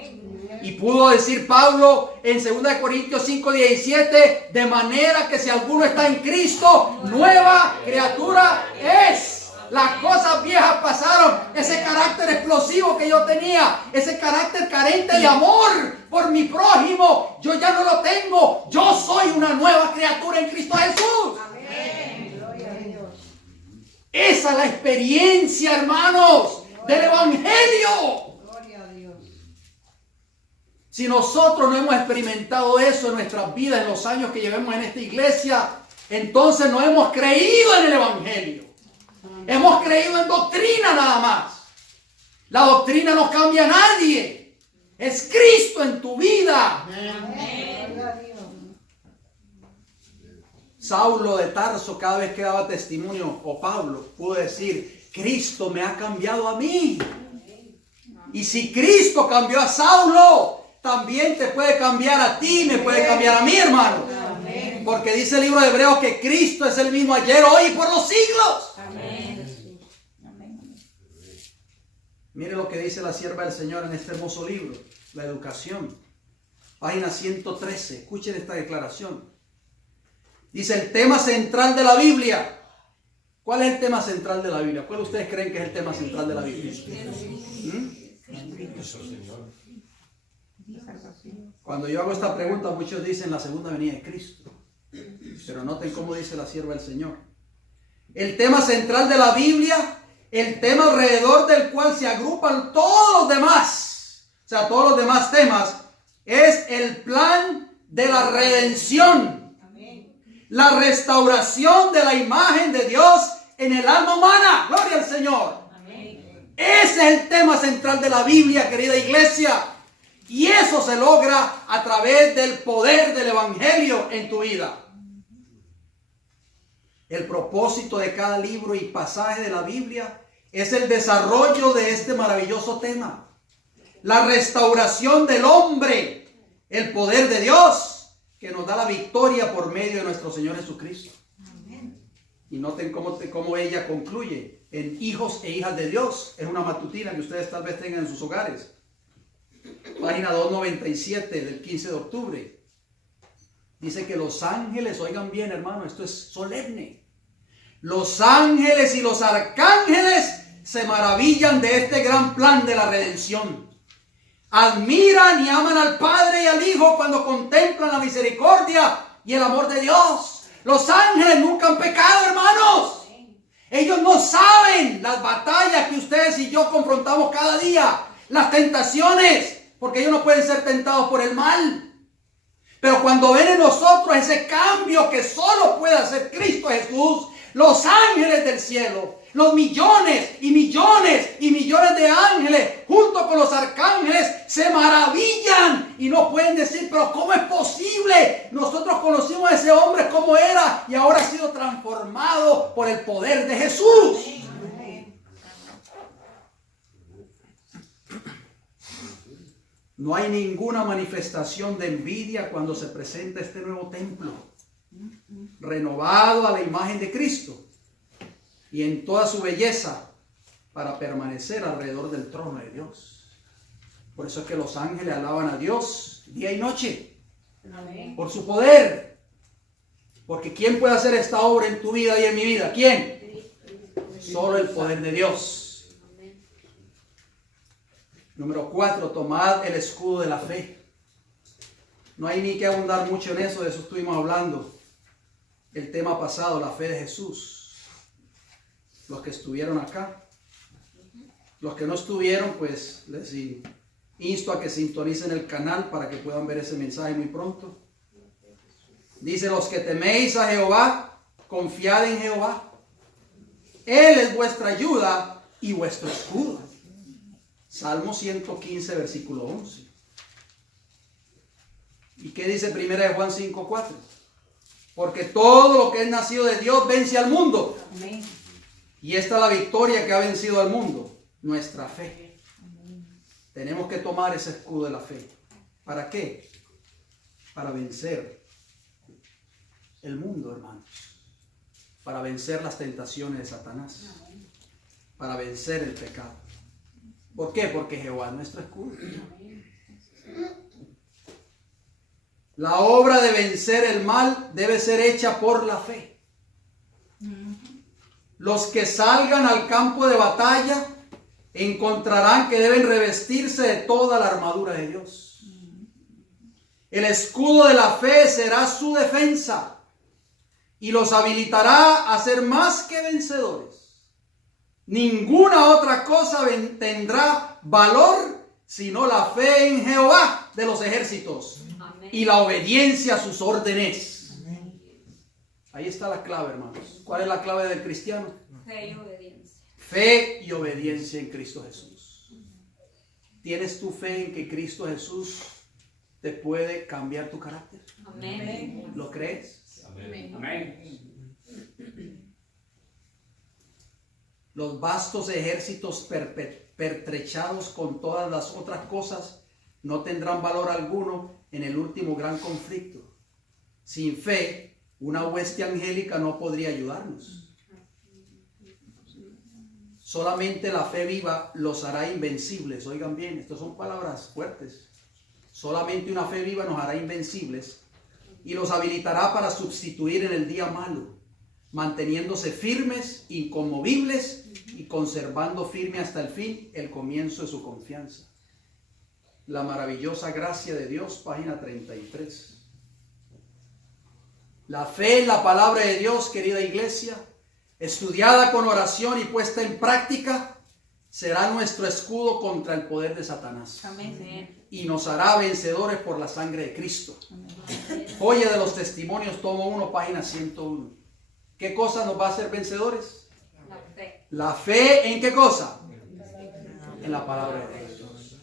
Y pudo decir Pablo en 2 Corintios 5:17, de manera que si alguno está en Cristo, nueva criatura es. Las cosas viejas pasaron. Ese carácter explosivo que yo tenía, ese carácter carente de amor por mi prójimo, yo ya no lo tengo. Yo soy una nueva criatura en Cristo Jesús. Amén. Gloria a Dios. Esa es la experiencia, hermanos, del Evangelio. Gloria a Dios. Si nosotros no hemos experimentado eso en nuestras vidas, en los años que llevamos en esta iglesia, entonces no hemos creído en el Evangelio. Hemos creído en doctrina nada más. La doctrina no cambia a nadie. Es Cristo en tu vida. Amén. Gloria a Dios. Saulo de Tarso, cada vez que daba testimonio, o Pablo, pudo decir, Cristo me ha cambiado a mí. Y si Cristo cambió a Saulo, también te puede cambiar a ti, me puede cambiar a mí, hermano. Amén. Porque dice el libro de Hebreos que Cristo es el mismo ayer, hoy y por los siglos. Amén. Mire lo que dice la sierva del Señor en este hermoso libro, La Educación. Página 113. Escuchen esta declaración. Dice el tema central de la Biblia. ¿Cuál es el tema central de la Biblia? ¿Cuál ustedes creen que es el tema central de la Biblia? Cuando yo hago esta pregunta, muchos dicen la segunda venida de Cristo. Pero noten cómo dice la sierva del Señor. El tema central de la Biblia, el tema alrededor del cual se agrupan todos los demás, o sea, todos los demás temas, es el plan de la redención. La restauración de la imagen de Dios en el alma humana. Gloria al Señor. Ese es el tema central de la Biblia, querida iglesia. Y eso se logra a través del poder del Evangelio en tu vida. El propósito de cada libro y pasaje de la Biblia es el desarrollo de este maravilloso tema. La restauración del hombre, el poder de Dios que nos da la victoria por medio de nuestro Señor Jesucristo. Y noten cómo ella concluye en hijos e hijas de Dios. Es una matutina que ustedes tal vez tengan en sus hogares. Página 297 del 15 de octubre. Dice que los ángeles, oigan bien hermano, esto es solemne. Los ángeles y los arcángeles se maravillan de este gran plan de la redención. Admiran y aman al Padre y al Hijo cuando contemplan la misericordia y el amor de Dios. Los ángeles nunca han pecado, hermanos. Ellos no saben las batallas que ustedes y yo confrontamos cada día, las tentaciones, porque ellos no pueden ser tentados por el mal. Pero cuando ven en nosotros ese cambio que solo puede hacer Cristo Jesús, los ángeles del cielo, los millones y millones y millones de ángeles, junto con los arcángeles, se maravillan y no pueden decir, pero ¿cómo es posible? Nosotros conocimos a ese hombre como era y ahora ha sido transformado por el poder de Jesús. No hay ninguna manifestación de envidia cuando se presenta este nuevo templo, renovado a la imagen de Cristo y en toda su belleza para permanecer alrededor del trono de Dios. Por eso es que los ángeles alaban a Dios día y noche. Amén. Por su poder. Porque ¿quién puede hacer esta obra en tu vida y en mi vida? ¿Quién? Solo el poder de Dios. Número 4, tomad el escudo de la fe. No hay ni que abundar mucho en eso, de eso estuvimos hablando. El tema pasado, la fe de Jesús. Los que estuvieron acá. Los que no estuvieron, pues les insto a que sintonicen el canal para que puedan ver ese mensaje muy pronto. Dice, los que teméis a Jehová, confiad en Jehová. Él es vuestra ayuda y vuestro escudo. Salmo 115, versículo 11. ¿Y qué dice 1 Juan 5, 4? Porque todo lo que es nacido de Dios vence al mundo. Amén. Y esta es la victoria que ha vencido al mundo, nuestra fe. Amén. Tenemos que tomar ese escudo de la fe. ¿Para qué? Para vencer el mundo, hermanos. Para vencer las tentaciones de Satanás. Amén. Para vencer el pecado. ¿Por qué? Porque Jehová es nuestro escudo. La obra de vencer el mal debe ser hecha por la fe. Los que salgan al campo de batalla encontrarán que deben revestirse de toda la armadura de Dios. El escudo de la fe será su defensa y los habilitará a ser más que vencedores. Ninguna otra cosa tendrá valor sino la fe en Jehová de los ejércitos. Amén. Y la obediencia a sus órdenes. Amén. Ahí está la clave, hermanos. ¿Cuál es la clave del cristiano? Fe y obediencia. Fe y obediencia en Cristo Jesús. ¿Tienes tu fe en que Cristo Jesús te puede cambiar tu carácter? Amén. ¿Lo crees? Amén. Amén. Los vastos ejércitos pertrechados con todas las otras cosas no tendrán valor alguno en el último gran conflicto. Sin fe, una hueste angélica no podría ayudarnos. Solamente la fe viva los hará invencibles. Oigan bien, estas son palabras fuertes. Solamente una fe viva nos hará invencibles y los habilitará para substituir en el día malo, manteniéndose firmes, inconmovibles y conservando firme hasta el fin el comienzo de su confianza. La maravillosa gracia de Dios, página 33. La fe en la palabra de Dios, querida iglesia, estudiada con oración y puesta en práctica, será nuestro escudo contra el poder de Satanás. Amén. Y nos hará vencedores por la sangre de Cristo. Amén. Joya de los testimonios, tomo 1, página 101. ¿Qué cosa nos va a hacer vencedores? La fe. La fe ¿en qué cosa? En la palabra de Dios.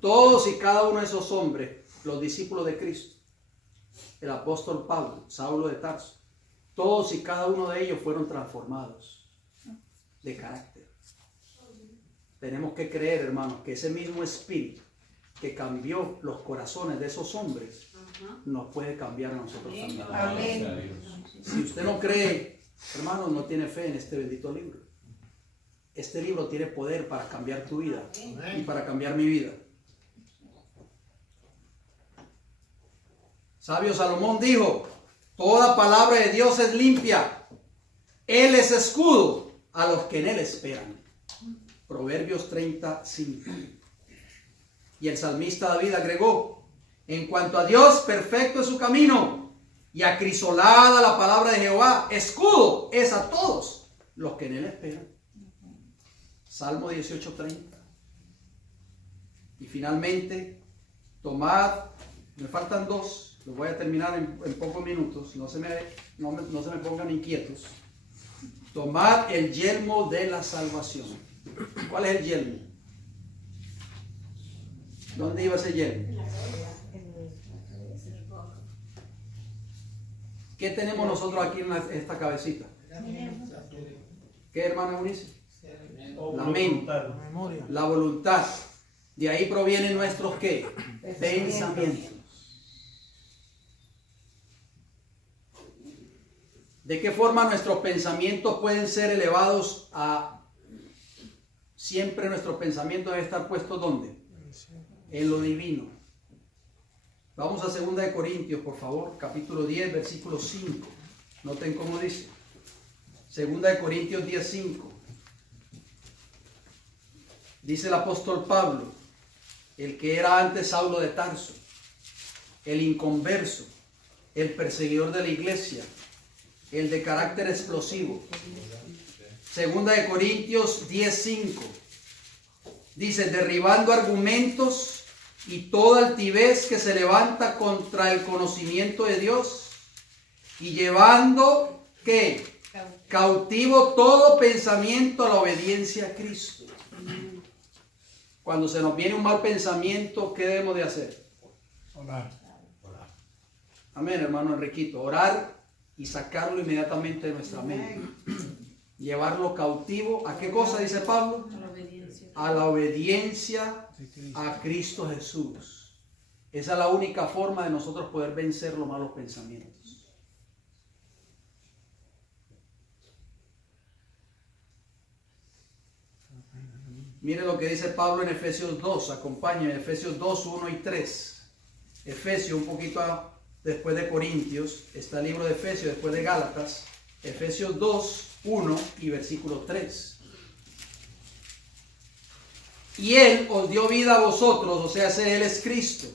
Todos y cada uno de esos hombres, los discípulos de Cristo, el apóstol Pablo, Saulo de Tarso, todos y cada uno de ellos fueron transformados de carácter. Tenemos que creer, hermanos, que ese mismo espíritu que cambió los corazones de esos hombres nos puede cambiar a nosotros también. Amén. Si usted no cree, hermanos, no tiene fe en este bendito libro. Este libro tiene poder para cambiar tu vida y para cambiar mi vida. Sabio Salomón dijo, toda palabra de Dios es limpia. Él es escudo a los que en él esperan. Proverbios 35. Y el salmista David agregó, en cuanto a Dios, perfecto es su camino, y acrisolada la palabra de Jehová, escudo es a todos los que en él esperan. Salmo 18:30. Y finalmente, tomad, me faltan dos, los voy a terminar en pocos minutos, no se me pongan inquietos. Tomad el yelmo de la salvación. ¿Cuál es el yelmo? ¿Dónde iba ese yelmo? ¿Qué tenemos nosotros aquí en esta cabecita? ¿Qué, hermana Eunice? La mente, la voluntad. De ahí provienen nuestros ¿qué? Pensamientos. ¿De qué forma nuestros pensamientos pueden ser elevados a... Siempre nuestros pensamientos deben estar puestos ¿dónde? En lo divino. Vamos a 2 Corintios, por favor, capítulo 10, versículo 5. Noten cómo dice. 2 Corintios 10, 5. Dice el apóstol Pablo, el que era antes Saulo de Tarso, el inconverso, el perseguidor de la iglesia, el de carácter explosivo. 2 Corintios 10, 5. Dice, derribando argumentos y toda altivez que se levanta contra el conocimiento de Dios y llevando, ¿qué? Cautivo todo pensamiento a la obediencia a Cristo. Cuando se nos viene un mal pensamiento, ¿qué debemos de hacer? Orar. Amén, hermano Enriquito. Orar y sacarlo inmediatamente de nuestra mente. Llevarlo cautivo. ¿A qué cosa dice Pablo? A la obediencia a Cristo Jesús. Esa es la única forma de nosotros poder vencer los malos pensamientos. Mire lo que dice Pablo en Efesios 2. Acompáñenme, Efesios 2, 1 y 3. Efesios, un poquito después de Corintios. Está el libro de Efesios después de Gálatas. Efesios 2, 1 y versículo 3. Y Él os dio vida a vosotros, o sea, Él es Cristo.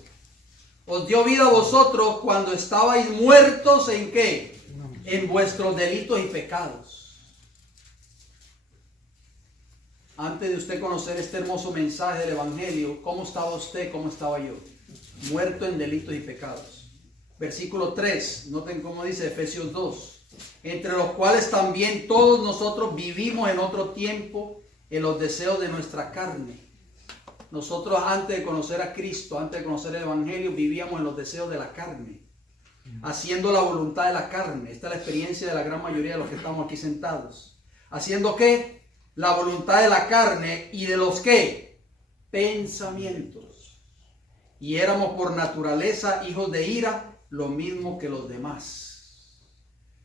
Os dio vida a vosotros cuando estabais muertos ¿en qué? En vuestros delitos y pecados. Antes de usted conocer este hermoso mensaje del Evangelio, ¿cómo estaba usted? ¿Cómo estaba yo? Muerto en delitos y pecados. Versículo 3, noten cómo dice Efesios 2. Entre los cuales también todos nosotros vivimos en otro tiempo en los deseos de nuestra carne. Nosotros antes de conocer a Cristo, antes de conocer el Evangelio, vivíamos en los deseos de la carne, haciendo la voluntad de la carne. Esta es la experiencia de la gran mayoría de los que estamos aquí sentados. ¿Haciendo qué? La voluntad de la carne y de los ¿qué? Pensamientos. Y éramos por naturaleza hijos de ira, lo mismo que los demás.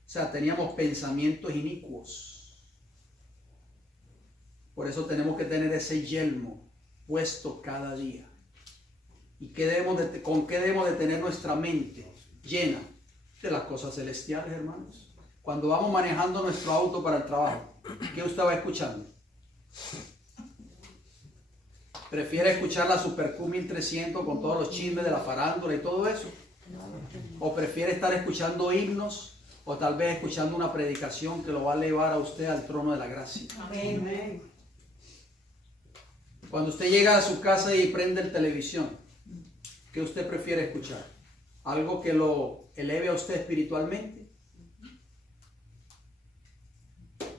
O sea, teníamos pensamientos inicuos. Por eso tenemos que tener ese yelmo puesto cada día. ¿Y con qué debemos de tener nuestra mente llena? De las cosas celestiales, hermanos. Cuando vamos manejando nuestro auto para el trabajo, ¿qué usted va escuchando? ¿Prefiere escuchar la Super Q 1300 con todos los chismes de la farándula y todo eso? ¿O prefiere estar escuchando himnos o tal vez escuchando una predicación que lo va a elevar a usted al trono de la gracia? Amén. Cuando usted llega a su casa y prende el televisión, ¿qué usted prefiere escuchar? ¿Algo que lo eleve a usted espiritualmente?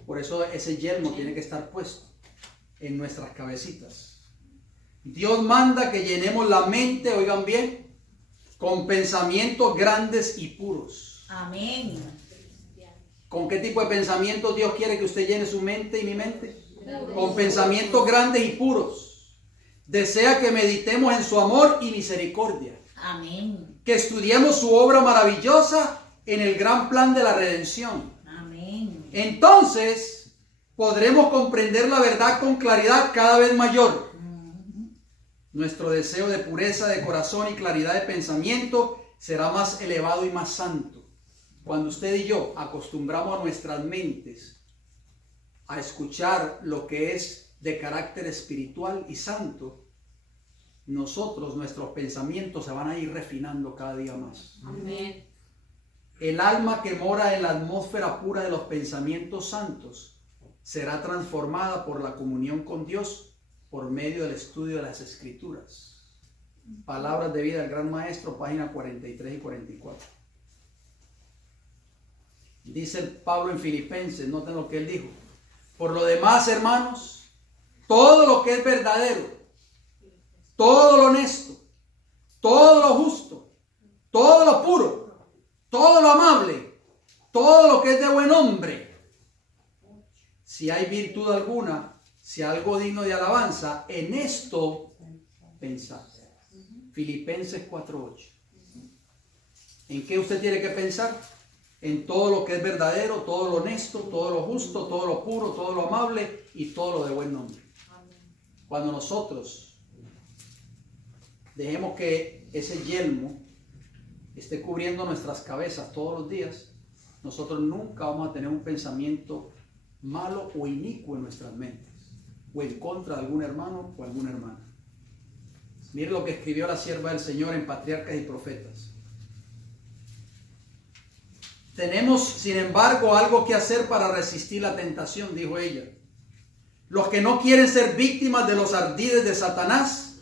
Por eso ese yelmo tiene que estar puesto en nuestras cabecitas. Dios manda que llenemos la mente, oigan bien, con pensamientos grandes y puros. Amén. ¿Con qué tipo de pensamientos Dios quiere que usted llene su mente y mi mente? Con pensamientos grandes y puros. Desea que meditemos en su amor y misericordia. Amén. Que estudiemos su obra maravillosa en el gran plan de la redención. Amén. Entonces podremos comprender la verdad con claridad cada vez mayor. Nuestro deseo de pureza de corazón y claridad de pensamiento será más elevado y más santo. Cuando usted y yo acostumbramos a nuestras mentes a escuchar lo que es de carácter espiritual y santo, nuestros pensamientos se van a ir refinando cada día más. Amén. El alma que mora en la atmósfera pura de los pensamientos santos será transformada por la comunión con Dios por medio del estudio de las Escrituras. Palabras de vida del Gran Maestro, página 43 y 44. Dice Pablo en Filipenses, noten lo que él dijo. Por lo demás, hermanos, todo lo que es verdadero, todo lo honesto, todo lo justo, todo lo puro, todo lo amable, todo lo que es de buen nombre, si hay virtud alguna, si algo digno de alabanza, en esto pensad. Filipenses 4:8. ¿En qué usted tiene que pensar? En todo lo que es verdadero, todo lo honesto, todo lo justo, todo lo puro, todo lo amable y todo lo de buen nombre. Cuando nosotros dejemos que ese yelmo esté cubriendo nuestras cabezas todos los días, nosotros nunca vamos a tener un pensamiento malo o inicuo en nuestras mentes, o en contra de algún hermano o alguna hermana. Mire lo que escribió la sierva del Señor en Patriarcas y Profetas. Tenemos, sin embargo, algo que hacer para resistir la tentación, dijo ella. Los que no quieren ser víctimas de los ardides de Satanás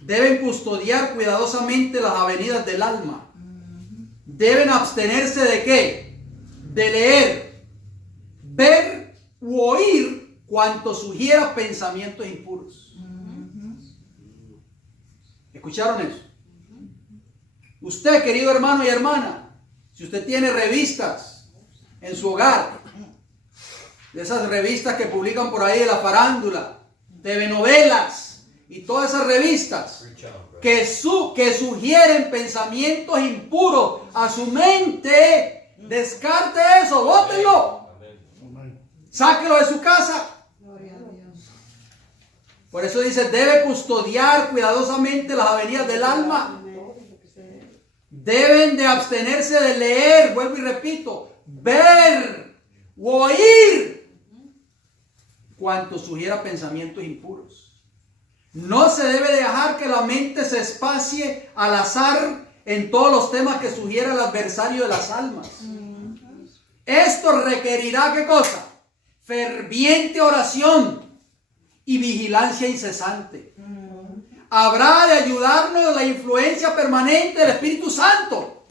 deben custodiar cuidadosamente las avenidas del alma. Deben abstenerse ¿de qué? De leer, ver u oír cuanto sugiera pensamientos impuros. ¿Escucharon eso? Usted, querido hermano y hermana, si usted tiene revistas en su hogar, de esas revistas que publican por ahí de la farándula, TV novelas y todas esas revistas que sugieren pensamientos impuros a su mente, descarte eso, bótenlo, sáquelo de su casa. Por eso dice, debe custodiar cuidadosamente las avenidas del alma. Deben de abstenerse de leer, vuelvo y repito, ver o oír cuanto sugiera pensamientos impuros. No se debe dejar que la mente se espacie al azar en todos los temas que sugiera el adversario de las almas. Esto requerirá, ¿qué cosa? Ferviente oración y vigilancia incesante. Habrá de ayudarnos la influencia permanente del Espíritu Santo,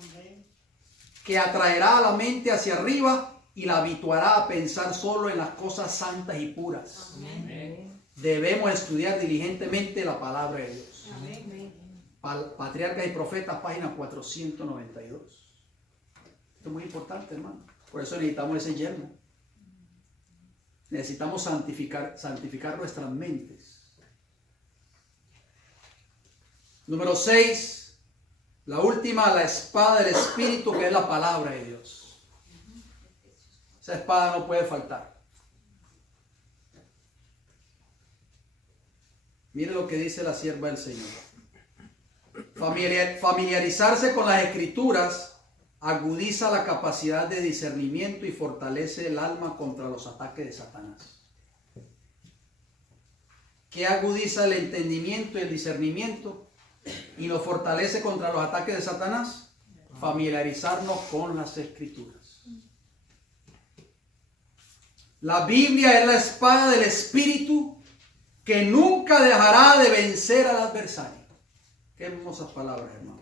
que atraerá a la mente hacia arriba y la habituará a pensar solo en las cosas santas y puras. Debemos estudiar diligentemente la palabra de Dios. Patriarcas y Profetas, página 492. Esto es muy importante, hermano. Por eso necesitamos ese yelmo. Necesitamos santificar nuestras mentes. Número 6, la última, la espada del Espíritu, que es la palabra de Dios. Esa espada no puede faltar. Mire lo que dice la sierva del Señor. Familiarizarse con las Escrituras agudiza la capacidad de discernimiento y fortalece el alma contra los ataques de Satanás. ¿Qué agudiza el entendimiento y el discernimiento y nos fortalece contra los ataques de Satanás? Familiarizarnos con las Escrituras. La Biblia es la espada del Espíritu que nunca dejará de vencer al adversario. Qué hermosas palabras, hermanos.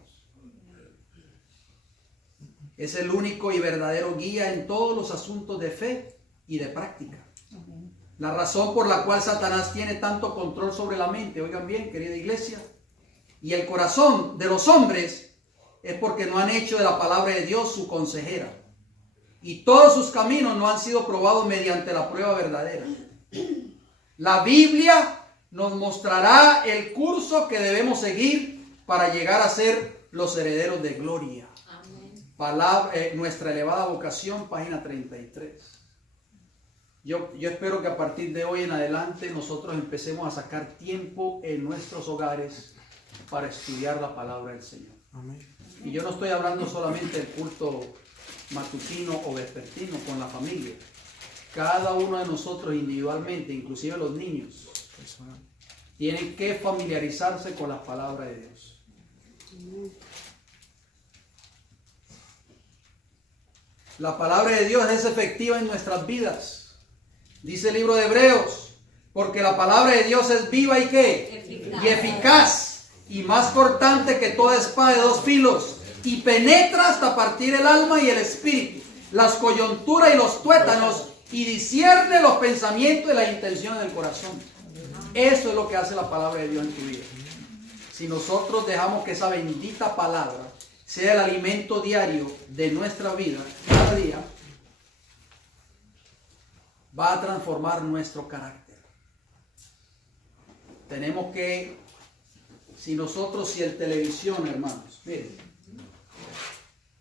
Es el único y verdadero guía en todos los asuntos de fe y de práctica. La razón por la cual Satanás tiene tanto control sobre la mente, oigan bien, querida iglesia, y el corazón de los hombres es porque no han hecho de la palabra de Dios su consejera. Y todos sus caminos no han sido probados mediante la prueba verdadera. La Biblia nos mostrará el curso que debemos seguir para llegar a ser los herederos de gloria. Nuestra elevada vocación, página 33. Yo espero que a partir de hoy en adelante nosotros empecemos a sacar tiempo en nuestros hogares para estudiar la palabra del Señor. Amén. Y yo no estoy hablando solamente del culto matutino o vespertino con la familia. Cada uno de nosotros individualmente, inclusive los niños, tienen que familiarizarse con las palabras de Dios. La palabra de Dios es efectiva en nuestras vidas. Dice el libro de Hebreos, porque la palabra de Dios es viva y ¿qué? Y eficaz, y más cortante que toda espada de dos filos, y penetra hasta partir el alma y el espíritu, las coyunturas y los tuétanos, y discierne los pensamientos y las intenciones del corazón. Eso es lo que hace la palabra de Dios en tu vida. Si nosotros dejamos que esa bendita palabra sea el alimento diario de nuestra vida, cada día, va a transformar nuestro carácter. Tenemos que, si el televisión, hermanos, miren,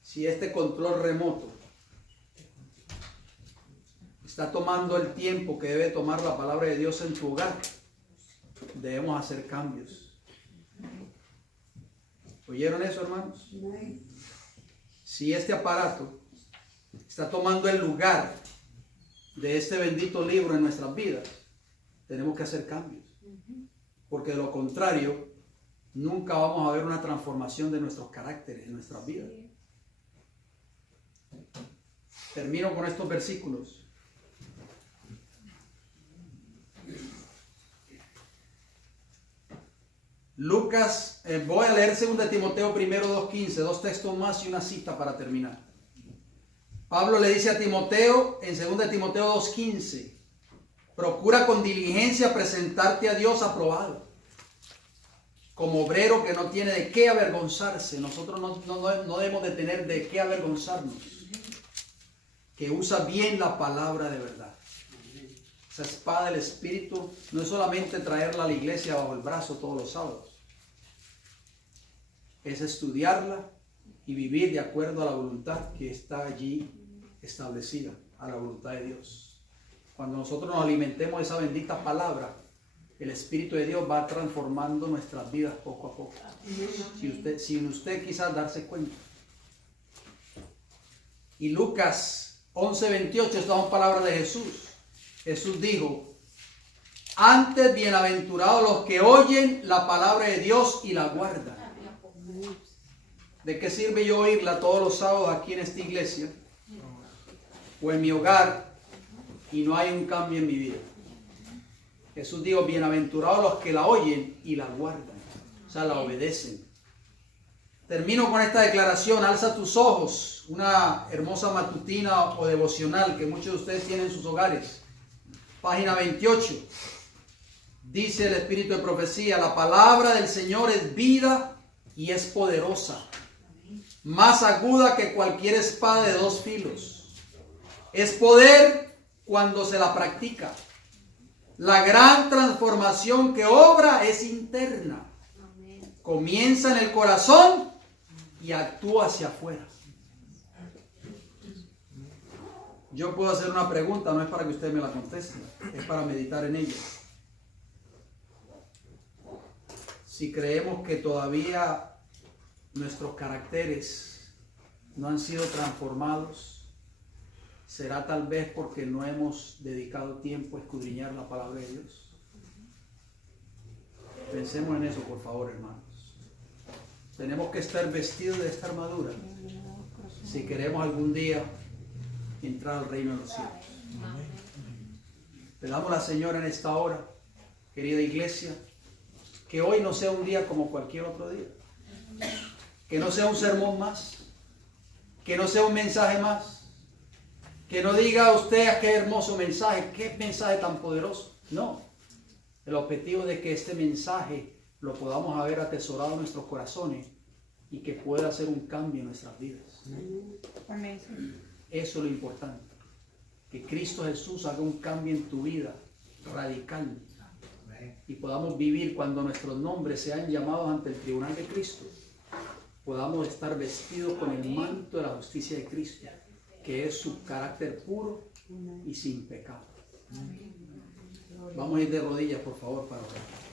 si este control remoto está tomando el tiempo que debe tomar la palabra de Dios en tu hogar, debemos hacer cambios. ¿Oyeron eso, hermanos? Si este aparato está tomando el lugar de este bendito libro en nuestras vidas, tenemos que hacer cambios. Porque de lo contrario, nunca vamos a ver una transformación de nuestros caracteres en nuestras vidas. Termino con estos versículos. Lucas, voy a leer 2 Timoteo 1:2:15, 2 textos más y una cita para terminar. Pablo le dice a Timoteo en 2 Timoteo 2:15, procura con diligencia presentarte a Dios aprobado, como obrero que no tiene de qué avergonzarse. Nosotros no debemos de tener de qué avergonzarnos, que usa bien la palabra de verdad. Esa espada del Espíritu no es solamente traerla a la iglesia bajo el brazo todos los sábados, es estudiarla y vivir de acuerdo a la voluntad que está allí establecida, a la voluntad de Dios. Cuando nosotros nos alimentemos de esa bendita palabra, el Espíritu de Dios va transformando nuestras vidas poco a poco, sin usted quizás darse cuenta. Y Lucas 11:28, estas son palabras de Jesús. Jesús dijo, antes bienaventurados los que oyen la palabra de Dios y la guardan. ¿De qué sirve yo oírla todos los sábados aquí en esta iglesia o en mi hogar y no hay un cambio en mi vida? Jesús dijo, bienaventurados los que la oyen y la guardan, o sea, la obedecen. Termino con esta declaración, alza tus ojos, una hermosa matutina o devocional que muchos de ustedes tienen en sus hogares. Página 28, dice el Espíritu de Profecía, la palabra del Señor es vida y es poderosa, más aguda que cualquier espada de dos filos. Es poder cuando se la practica. La gran transformación que obra es interna. Comienza en el corazón y actúa hacia afuera. Yo puedo hacer una pregunta, no es para que usted me la conteste, es para meditar en ella. Si creemos que todavía nuestros caracteres no han sido transformados, ¿será tal vez porque no hemos dedicado tiempo a escudriñar la palabra de Dios? Pensemos en eso, por favor, hermanos. Tenemos que estar vestidos de esta armadura si queremos algún día entrar al reino de los cielos. Pedamos a la Señora en esta hora, querida iglesia, que hoy no sea un día como cualquier otro día. Que no sea un sermón más, que no sea un mensaje más, Que no diga usted qué hermoso mensaje, qué mensaje tan poderoso. No. El objetivo de que este mensaje lo podamos haber atesorado en nuestros corazones y que pueda hacer un cambio en nuestras vidas. Amén. Eso es lo importante. Que Cristo Jesús haga un cambio en tu vida radical y podamos vivir cuando nuestros nombres sean llamados ante el tribunal de Cristo. Podamos estar vestidos con el manto de la justicia de Cristo, que es su carácter puro y sin pecado. Vamos a ir de rodillas, por favor, para orar.